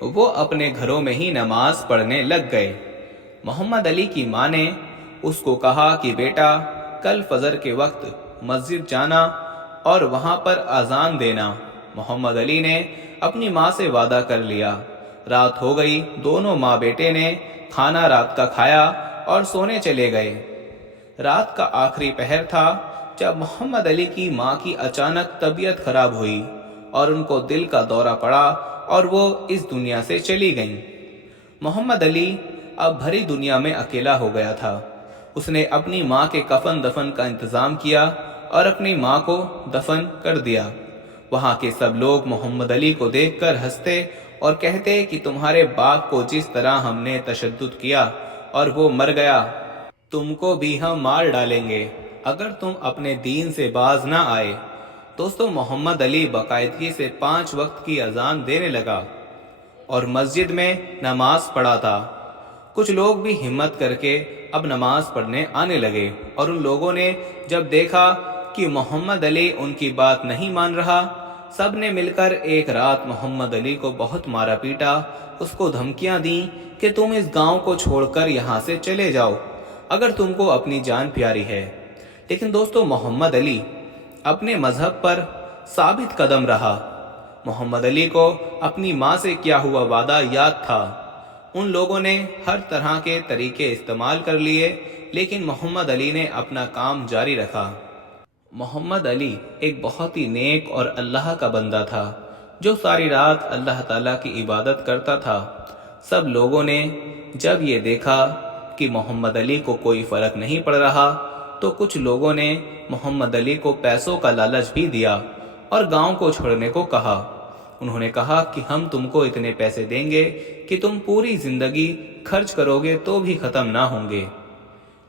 وہ اپنے گھروں میں ہی نماز پڑھنے لگ گئے۔ محمد علی کی ماں نے اس کو کہا کہ بیٹا، کل فجر کے وقت مسجد جانا اور وہاں پر اذان دینا۔ محمد علی نے اپنی ماں سے وعدہ کر لیا۔ رات ہو گئی، دونوں ماں بیٹے نے کھانا رات کا کھایا اور سونے چلے گئے۔ رات کا آخری پہر تھا جب محمد علی کی ماں کی اچانک طبیعت خراب ہوئی اور ان کو دل کا دورہ پڑا اور وہ اس دنیا سے چلی گئیں۔ محمد علی اب بھری دنیا میں اکیلا ہو گیا تھا۔ اس نے اپنی ماں کے کفن دفن کا انتظام کیا اور اپنی ماں کو دفن کر دیا۔ وہاں کے سب لوگ محمد علی کو دیکھ کر ہنستے اور کہتے کہ تمہارے باپ کو جس طرح ہم نے تشدد کیا اور وہ مر گیا، تم کو بھی ہم مار ڈالیں گے اگر تم اپنے دین سے باز نہ آئے۔ دوستو، محمد علی باقاعدگی سے 5 وقت کی اذان دینے لگا اور مسجد میں نماز پڑھا تھا۔ کچھ لوگ بھی ہمت کر کے اب نماز پڑھنے آنے لگے، اور ان لوگوں نے جب دیکھا کہ محمد علی ان کی بات نہیں مان رہا، سب نے مل کر ایک رات محمد علی کو بہت مارا پیٹا، اس کو دھمکیاں دیں کہ تم اس گاؤں کو چھوڑ کر یہاں سے چلے جاؤ اگر تم کو اپنی جان پیاری ہے۔ لیکن دوستو، محمد علی اپنے مذہب پر ثابت قدم رہا۔ محمد علی کو اپنی ماں سے کیا ہوا وعدہ یاد تھا۔ ان لوگوں نے ہر طرح کے طریقے استعمال کر لیے، لیکن محمد علی نے اپنا کام جاری رکھا۔ محمد علی ایک بہت ہی نیک اور اللہ کا بندہ تھا، جو ساری رات اللہ تعالیٰ کی عبادت کرتا تھا۔ سب لوگوں نے جب یہ دیکھا کہ محمد علی کو کوئی فرق نہیں پڑ رہا، تو کچھ لوگوں نے محمد علی کو پیسوں کا لالچ بھی دیا اور گاؤں کو چھوڑنے کو کہا۔ انہوں نے کہا کہ ہم تم کو اتنے پیسے دیں گے کہ تم پوری زندگی خرچ کرو گے تو بھی ختم نہ ہوں گے۔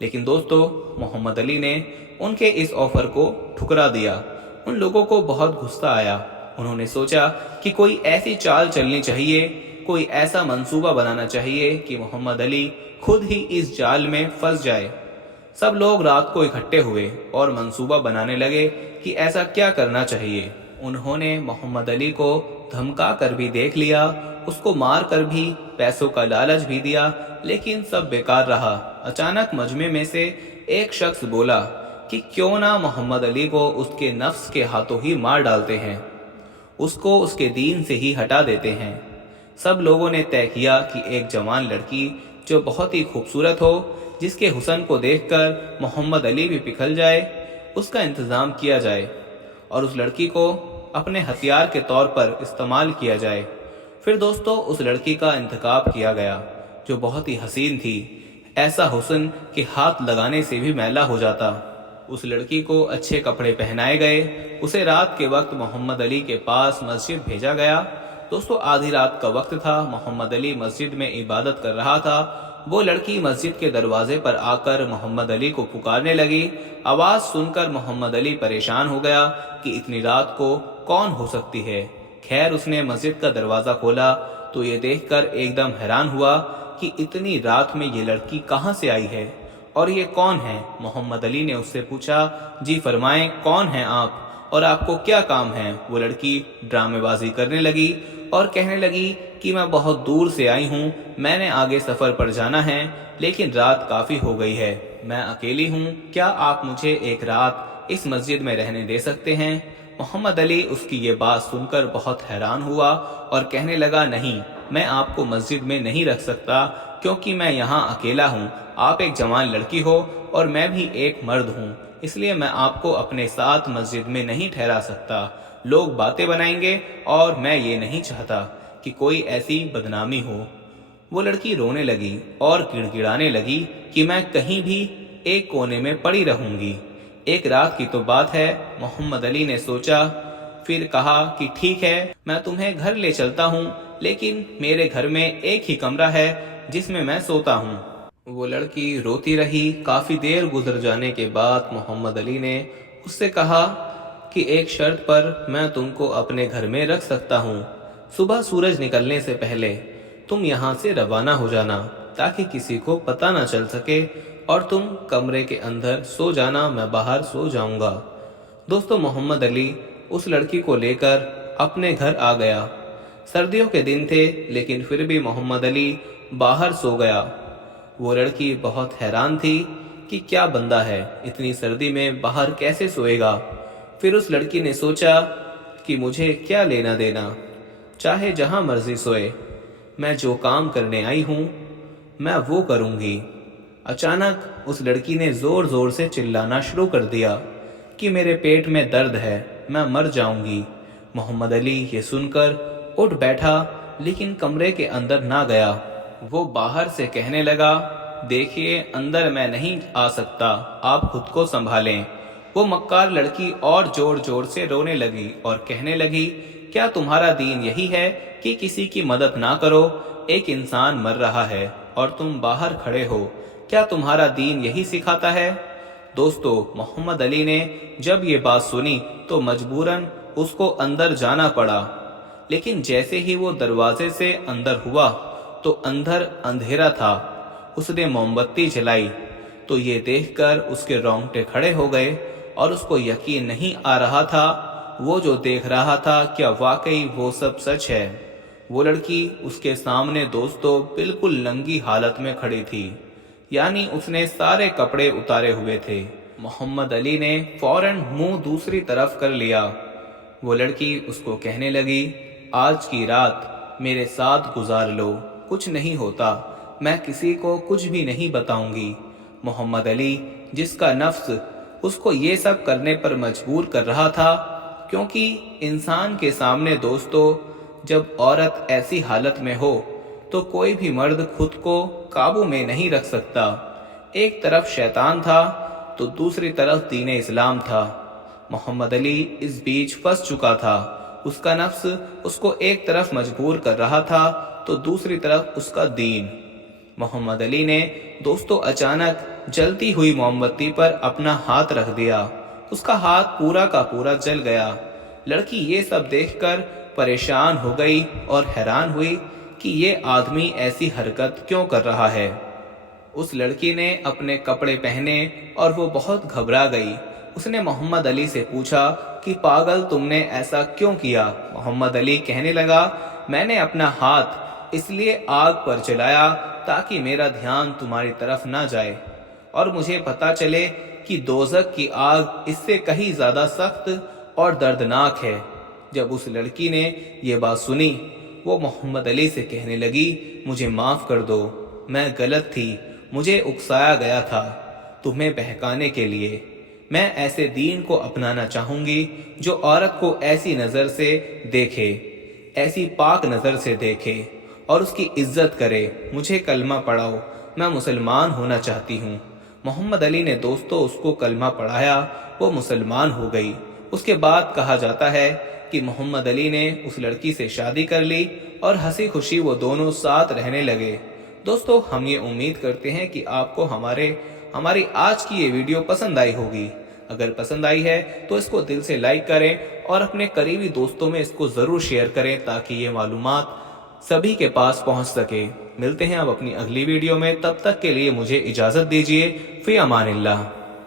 لیکن دوستو، محمد علی نے ان کے اس آفر کو ٹھکرا دیا۔ ان لوگوں کو بہت غصہ آیا۔ انہوں نے سوچا کہ کوئی ایسی چال چلنی چاہیے، کوئی ایسا منصوبہ بنانا چاہیے کہ محمد علی خود ہی اس جال میں پھنس جائے۔ سب لوگ رات کو اکٹھے ہوئے اور منصوبہ بنانے لگے کہ ایسا کیا کرنا چاہیے۔ انہوں نے محمد علی کو دھمکا کر بھی دیکھ لیا، اس کو مار کر بھی پیسوں کا لالچ بھی دیا، لیکن سب بیکار رہا۔ اچانک مجمع میں سے ایک شخص بولا کہ کیوں نہ محمد علی کو اس کے نفس کے ہاتھوں ہی مار ڈالتے ہیں، اس کو اس کے دین سے ہی ہٹا دیتے ہیں۔ سب لوگوں نے طے کیا کہ ایک جوان لڑکی جو بہت ہی خوبصورت ہو، جس کے حسن کو دیکھ کر محمد علی بھی پگھل جائے، اس کا انتظام کیا جائے اور اس لڑکی کو اپنے ہتھیار کے طور پر استعمال کیا جائے۔ پھر دوستو، اس لڑکی کا انتخاب کیا گیا جو بہت ہی حسین تھی، ایسا حسن کہ ہاتھ لگانے سے بھی میلا ہو جاتا۔ اس لڑکی کو اچھے کپڑے پہنائے گئے، اسے رات کے وقت محمد علی کے پاس مسجد بھیجا گیا۔ دوستو، آدھی رات کا وقت تھا، محمد علی مسجد میں عبادت کر رہا تھا۔ وہ لڑکی مسجد کے دروازے پر آ کر محمد علی کو پکارنے لگی۔ آواز سن کر محمد علی پریشان ہو گیا کہ اتنی رات کو کون ہو سکتی ہے۔ خیر، اس نے مسجد کا دروازہ کھولا تو یہ دیکھ کر ایک دم حیران ہوا کہ اتنی رات میں یہ لڑکی کہاں سے آئی ہے اور یہ کون ہے۔ محمد علی نے اس سے پوچھا، جی فرمائیں، کون ہیں آپ اور آپ کو کیا کام ہے؟ وہ لڑکی ڈرامے بازی کرنے لگی اور کہنے لگی کہ میں بہت دور سے آئی ہوں، میں نے آگے سفر پر جانا ہے، لیکن رات کافی ہو گئی ہے، میں اکیلی ہوں، کیا آپ مجھے ایک رات اس مسجد میں رہنے دے سکتے ہیں؟ محمد علی اس کی یہ بات سن کر بہت حیران ہوا اور کہنے لگا، نہیں، میں آپ کو مسجد میں نہیں رکھ سکتا کیونکہ میں یہاں اکیلا ہوں، آپ ایک جوان لڑکی ہو اور میں بھی ایک مرد ہوں، اس لیے میں آپ کو اپنے ساتھ مسجد میں نہیں ٹھہرا سکتا، لوگ باتیں بنائیں گے اور میں یہ نہیں چاہتا کہ کوئی ایسی بدنامی ہو۔ وہ لڑکی رونے لگی اور گڑ گڑانے لگی کہ میں کہیں بھی ایک کونے میں پڑی رہوں گی، ایک رات کی تو بات ہے۔ محمد علی نے سوچا، پھر کہا کہ ٹھیک ہے، میں تمہیں گھر لے چلتا ہوں، لیکن میرے گھر میں ایک ہی کمرہ ہے جس میں میں سوتا ہوں۔ وہ لڑکی روتی رہی۔ کافی دیر گزر جانے کے بعد محمد علی نے اس سے کہا کہ ایک شرط پر میں تم کو اپنے گھر میں رکھ سکتا ہوں، صبح سورج نکلنے سے پہلے تم یہاں سے روانہ ہو جانا تاکہ کسی کو پتہ نہ چل سکے، اور تم کمرے کے اندر سو جانا، میں باہر سو جاؤں گا۔ دوستو، محمد علی اس لڑکی کو لے کر اپنے گھر آ گیا۔ سردیوں کے دن تھے لیکن پھر بھی محمد علی باہر سو گیا۔ وہ لڑکی بہت حیران تھی کہ کیا بندہ ہے، اتنی سردی میں باہر کیسے سوئے گا۔ پھر اس لڑکی نے سوچا کہ مجھے کیا لینا دینا، چاہے جہاں مرضی سوئے، میں جو کام کرنے آئی ہوں میں وہ کروں گی۔ اچانک اس لڑکی نے زور زور سے چلانا شروع کر دیا کہ میرے پیٹ میں درد ہے، میں مر جاؤں گی۔ محمد علی یہ سن کر اٹھ بیٹھا لیکن کمرے کے اندر نہ گیا۔ وہ باہر سے کہنے لگا، دیکھیے اندر میں نہیں آ سکتا، آپ خود کو سنبھالیں۔ وہ مکار لڑکی اور زور زور سے رونے لگی اور کہنے لگی، کیا تمہارا دین یہی ہے کہ کسی کی مدد نہ کرو؟ ایک انسان مر رہا ہے اور تم باہر کھڑے ہو، کیا تمہارا دین یہی سکھاتا ہے؟ دوستو، محمد علی نے جب یہ بات سنی تو مجبوراً اس کو اندر جانا پڑا، لیکن جیسے ہی وہ دروازے سے اندر ہوا تو اندر اندھیرا تھا۔ اس نے موم بتی جلائی تو یہ دیکھ کر اس کے رونگٹے کھڑے ہو گئے اور اس کو یقین نہیں آ رہا تھا وہ جو دیکھ رہا تھا کیا واقعی وہ سب سچ ہے۔ وہ لڑکی اس کے سامنے دوستو بالکل ننگی حالت میں کھڑی تھی، یعنی اس نے سارے کپڑے اتارے ہوئے تھے۔ محمد علی نے فوراً منہ دوسری طرف کر لیا۔ وہ لڑکی اس کو کہنے لگی، آج کی رات میرے ساتھ گزار لو، کچھ نہیں ہوتا، میں کسی کو کچھ بھی نہیں بتاؤں گی۔ محمد علی، جس کا نفس اس کو یہ سب کرنے پر مجبور کر رہا تھا، کیونکہ انسان کے سامنے دوستو جب عورت ایسی حالت میں ہو تو کوئی بھی مرد خود کو قابو میں نہیں رکھ سکتا۔ ایک طرف شیطان تھا تو دوسری طرف دین اسلام تھا۔ محمد علی اس بیچ پھنس چکا تھا، اس کا نفس اس کو ایک طرف مجبور کر رہا تھا تو دوسری طرف اس کا دین۔ محمد علی نے دوستو اچانک جلتی ہوئی موم بتی پر اپنا ہاتھ رکھ دیا، اس کا ہاتھ پورا کا پورا جل گیا۔ لڑکی یہ سب دیکھ کر پریشان ہو گئی اور حیران ہوئی کہ یہ آدمی ایسی حرکت کیوں کر رہا ہے۔ اس لڑکی نے اپنے کپڑے پہنے اور وہ بہت گھبرا گئی۔ اس نے محمد علی سے پوچھا کہ پاگل تم نے ایسا کیوں کیا؟ محمد علی کہنے لگا، میں نے اپنا ہاتھ اس لیے آگ پر جلایا تاکہ میرا دھیان تمہاری طرف نہ جائے اور مجھے پتا چلے کہ دوزخ کی آگ اس سے کہیں زیادہ سخت اور دردناک ہے۔ جب اس لڑکی نے یہ بات سنی وہ محمد علی سے کہنے لگی، مجھے معاف کر دو، میں غلط تھی، مجھے اکسایا گیا تھا تمہیں بہکانے کے لیے۔ میں ایسے دین کو اپنانا چاہوں گی جو عورت کو ایسی نظر سے دیکھے، ایسی پاک نظر سے دیکھے اور اس کی عزت کرے۔ مجھے کلمہ پڑھاؤ، میں مسلمان ہونا چاہتی ہوں۔ محمد علی نے دوستو اس کو کلمہ پڑھایا، وہ مسلمان ہو گئی۔ اس کے بعد کہا جاتا ہے کہ محمد علی نے اس لڑکی سے شادی کر لی اور ہنسی خوشی وہ دونوں ساتھ رہنے لگے۔ دوستو، ہم یہ امید کرتے ہیں کہ آپ کو ہماری آج کی یہ ویڈیو پسند آئی ہوگی۔ اگر پسند آئی ہے تو اس کو دل سے لائک کریں اور اپنے قریبی دوستوں میں اس کو ضرور شیئر کریں تاکہ یہ معلومات سبھی کے پاس پہنچ سکے۔ ملتے ہیں اب اپنی اگلی ویڈیو میں، تب تک کے لیے مجھے اجازت دیجیے۔ فی امان اللہ۔